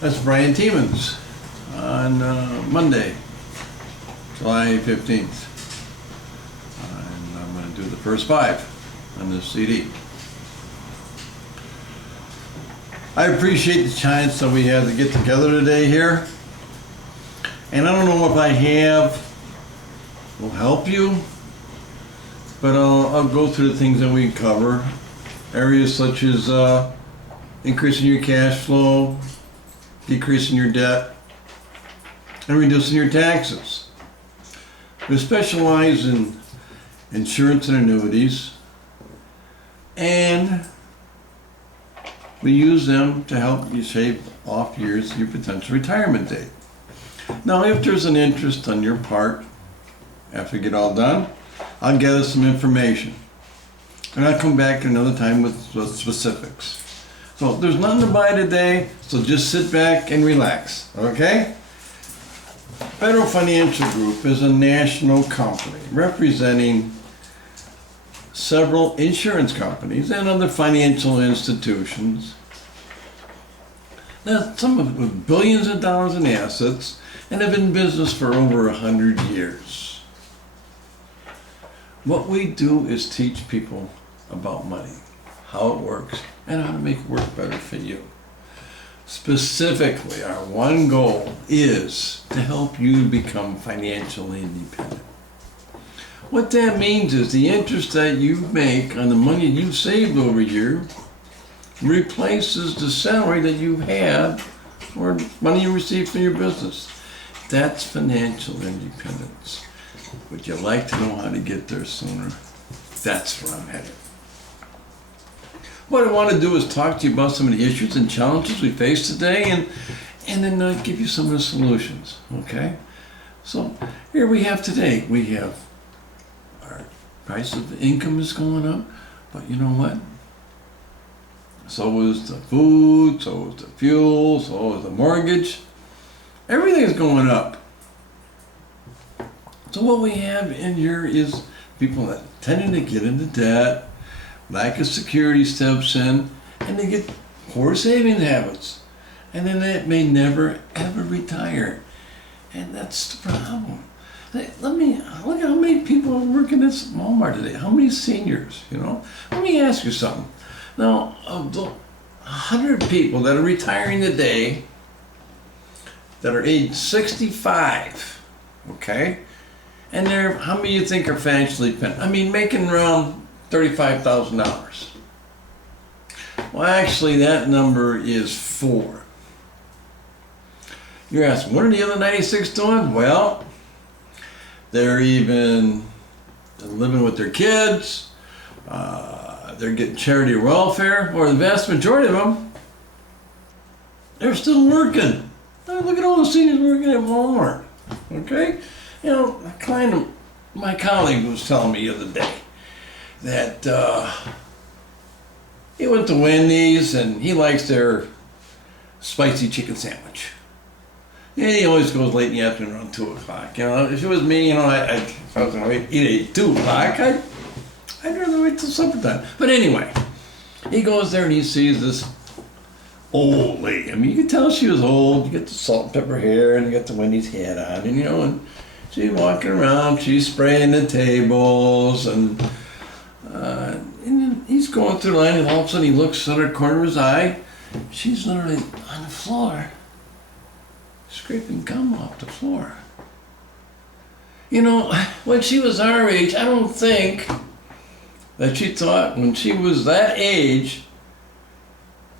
That's Brian Tiemens on Monday, July 15th. And I'm going to do the first 5 on this CD. I appreciate the chance that we had to get together today here. And I don't know if I will help you, but I'll go through the things that we cover. Areas such as increasing your cash flow, decreasing your debt, and reducing your taxes. We specialize in insurance and annuities, and we use them to help you shave off years of your potential retirement date. Now, if there's an interest on your part, after we get all done, I'll gather some information. And I'll come back another time with specifics. So there's nothing to buy today, so just sit back and relax, okay? Federal Financial Group is a national company representing several insurance companies and other financial institutions. Now, some of them with billions of dollars in assets and have been in business for over 100 years. What we do is teach people about money, how it works, and how to make it work better for you. Specifically, our one goal is to help you become financially independent. What that means is the interest that you make on the money you've saved over a year replaces the salary that you had or money you received from your business. That's financial independence. Would you like to know how to get there sooner? That's where I'm headed. What I want to do is talk to you about some of the issues and challenges we face today and then give you some of the solutions, okay? So here we have today, we have our price of income is going up, but you know what? So is the food, so is the fuel, so is the mortgage. Everything is going up. So what we have in here is people that tending to get into debt, lack of security steps in, and they get poor saving habits. And then they may never ever retire. And that's the problem. Let me look at how many people are working at Walmart today. How many seniors, you know? Let me ask you something. Now, of the 100 people that are retiring today that are age 65, okay? And how many you think are financially independent? I mean, making around $35,000. Well, actually, that number is 4. You're asking, what are the other 96 doing? Well, they're even living with their kids. They're getting charity welfare, or the vast majority of them, they're still working. Look at all the seniors working at Walmart, okay? You know, my colleague was telling me the other day that he went to Wendy's and he likes their spicy chicken sandwich. And he always goes late in the afternoon around 2 o'clock. You know, if it was me, you know, if I was going to eat at 2 o'clock, I'd rather wait till supper time. But anyway, he goes there and he sees this old lady. I mean, you can tell she was old. You get the salt and pepper hair and you got the Wendy's hat on, and you know, and she's walking around, she's spraying the tables, and then he's going through the line, and all of a sudden he looks at her corner of his eye. She's literally on the floor, scraping gum off the floor. You know, when she was our age, I don't think that she thought when she was that age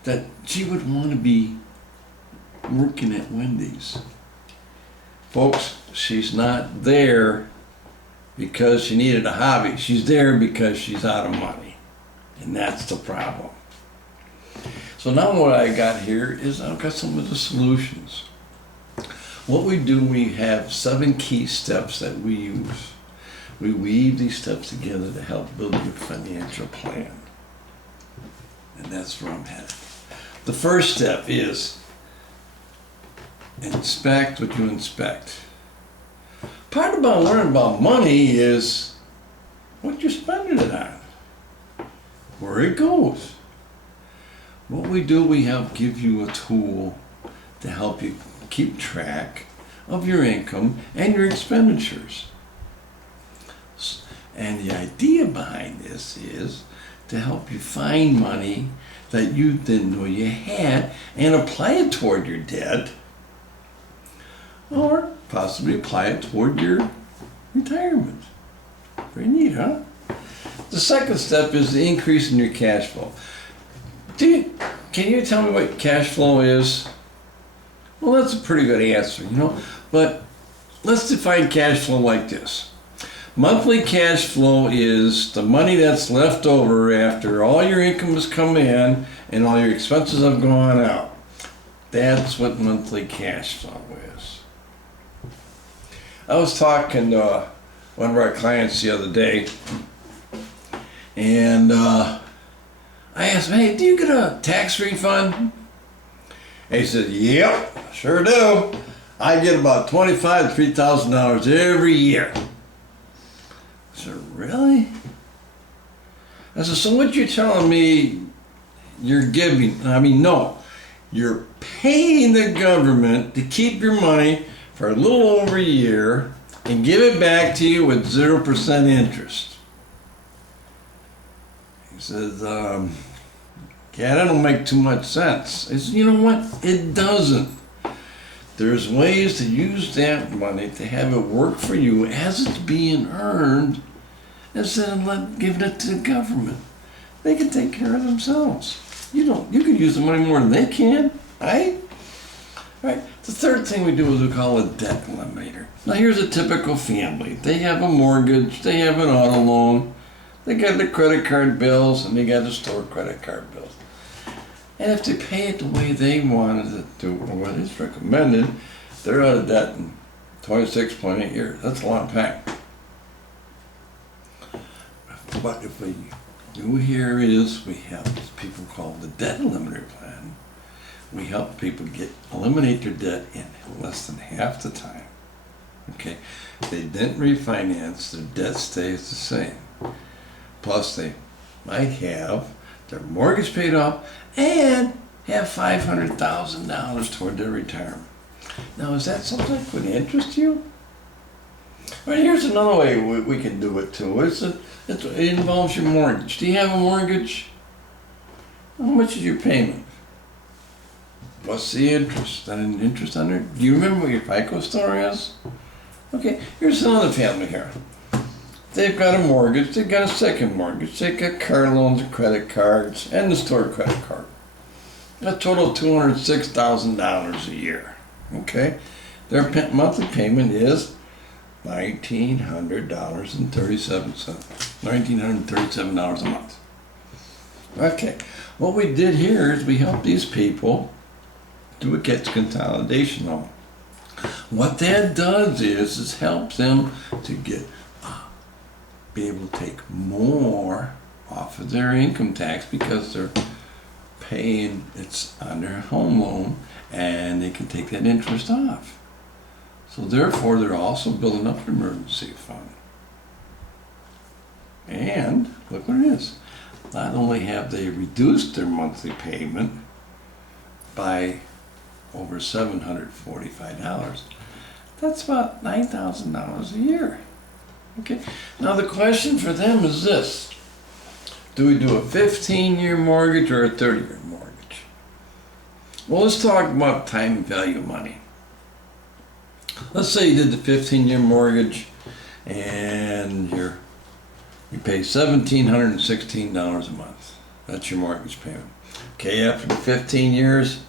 that she would want to be working at Wendy's. Folks, she's not there because she needed a hobby. She's there because she's out of money. And that's the problem. So now what I got here is I've got some of the solutions. What we do, we have 7 key steps that we use. We weave these steps together to help build your financial plan. And that's where I'm headed. The first step is inspect what you inspect. Part about learning about money is what you're spending it on, where it goes. What we do, we give you a tool to help you keep track of your income and your expenditures. And the idea behind this is to help you find money that you didn't know you had and apply it toward your debt, or possibly apply it toward your retirement. Pretty neat, huh? The second step is the increase in your cash flow. Can you tell me what cash flow is? Well, that's a pretty good answer, but let's define cash flow like this. Monthly cash flow is the money that's left over after all your income has come in and all your expenses have gone out. That's what monthly cash flow is. I was talking to one of our clients the other day, and I asked him, hey, do you get a tax refund? And he said, yep, sure do. I get about $2,500 to $3,000 every year. I said, really? I said, so what you're telling me you're giving? No, you're paying the government to keep your money for a little over a year and give it back to you with 0% interest. He says, yeah, that don't make too much sense. I said, you know what? It doesn't. There's ways to use that money to have it work for you as it's being earned instead of giving it to the government. They can take care of themselves. You can use the money more than they can, right? Right. The third thing we do is we call a debt eliminator. Now here's a typical family. They have a mortgage, they have an auto loan, they got the credit card bills, and they got the store credit card bills. And if they pay it the way they wanted it to, or what is recommended, they're out of debt in 26.8 years. That's a long time. What if we do here is we have these people called the debt eliminator plan. We help people eliminate their debt in less than half the time. Okay, they didn't refinance, their debt stays the same. Plus they might have their mortgage paid off and have $500,000 toward their retirement. Now, is that something that would interest you? Well, here's another way we can do it too. It involves your mortgage. Do you have a mortgage? How much is your payment? What's the interest? That an interest on it? Do you remember what your FICO score is? Okay, here's another family here. They've got a mortgage, they've got a second mortgage, they've got car loans and credit cards, and the store credit card. A total of $206,000 a year. Okay? Their monthly payment is $1,937 a month. Okay, what we did here is we helped these people do a debt consolidation loan. What that does is helps them to be able to take more off of their income tax because they're paying it's on their home loan and they can take that interest off. So therefore they're also building up an emergency fund. And look what it is. Not only have they reduced their monthly payment by over $745, that's about $9,000 a year. Okay. Now the question for them is this: do we do a 15-year mortgage or a 30-year mortgage? Well, let's talk about time and value of money. Let's say you did the 15-year mortgage and you pay $1,716 a month. That's your mortgage payment. Okay, after the 15 years,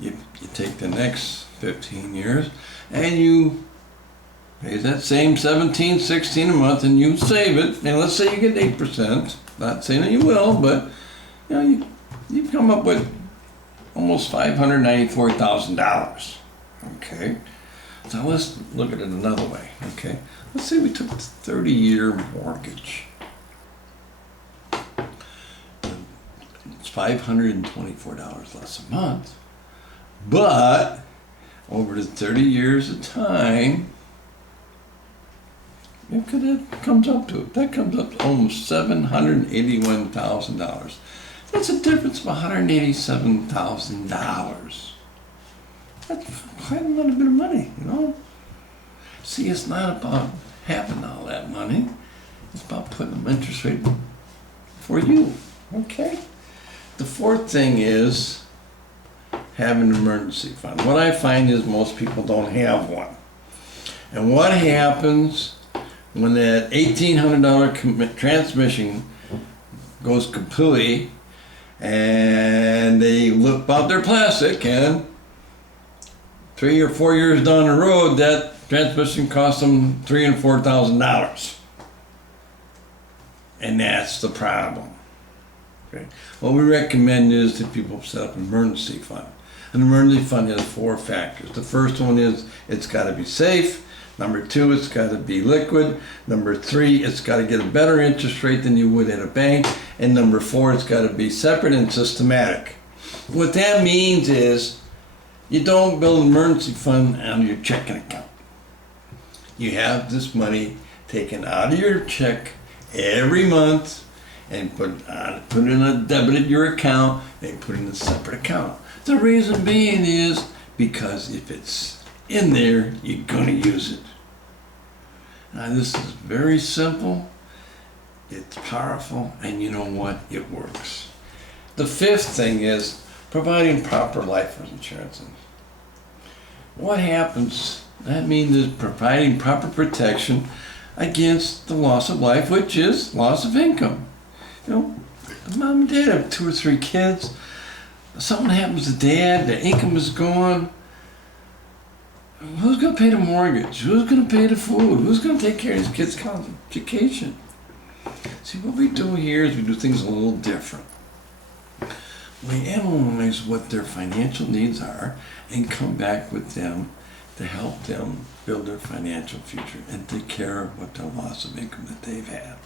you take the next 15 years and you pay that same $1,716 a month and you save it. And let's say you get 8%. Not saying that you will, but you've come up with almost $594,000. Okay. So let's look at it another way. Okay. Let's say we took a 30-year mortgage. It's $524 less a month, but over the 30 years of time, that comes up to almost $781,000. That's a difference of $187,000 That's quite a little bit of money, you know. See, it's not about having all that money. It's about putting an interest rate for you, okay? The fourth thing is having an emergency fund. What I find is most people don't have one. And what happens when that $1,800 transmission goes kapooey and they whip out their plastic, and 3 or 4 years down the road, that transmission costs them $3,000 and $4,000. And that's the problem. Okay. What we recommend is that people set up an emergency fund. An emergency fund has 4 factors. The first one is it's got to be safe. Number 2, it's got to be liquid. Number 3, it's got to get a better interest rate than you would at a bank. And number 4, it's got to be separate and systematic. What that means is you don't build an emergency fund out of your checking account. You have this money taken out of your check every month and put in a debited your account and put in a separate account. The reason being is because if it's in there, you're going to use it. Now this is very simple, it's powerful, and you know what? It works. The 5th thing is providing proper life insurance. What happens? That means providing proper protection against the loss of life, which is loss of income. You know, mom and dad have 2 or 3 kids. Something happens to dad, the income is gone. Who's going to pay the mortgage? Who's going to pay the food? Who's going to take care of his kids' education? See, what we do here is we do things a little different. We analyze what their financial needs are and come back with them to help them build their financial future and take care of what the loss of income that they've had.